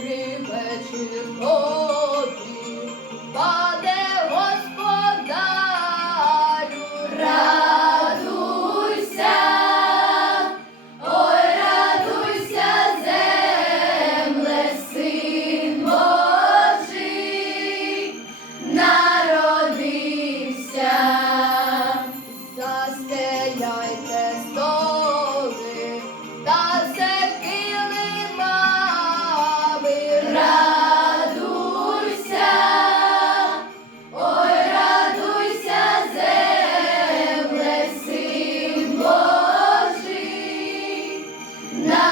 добрий вечір. No.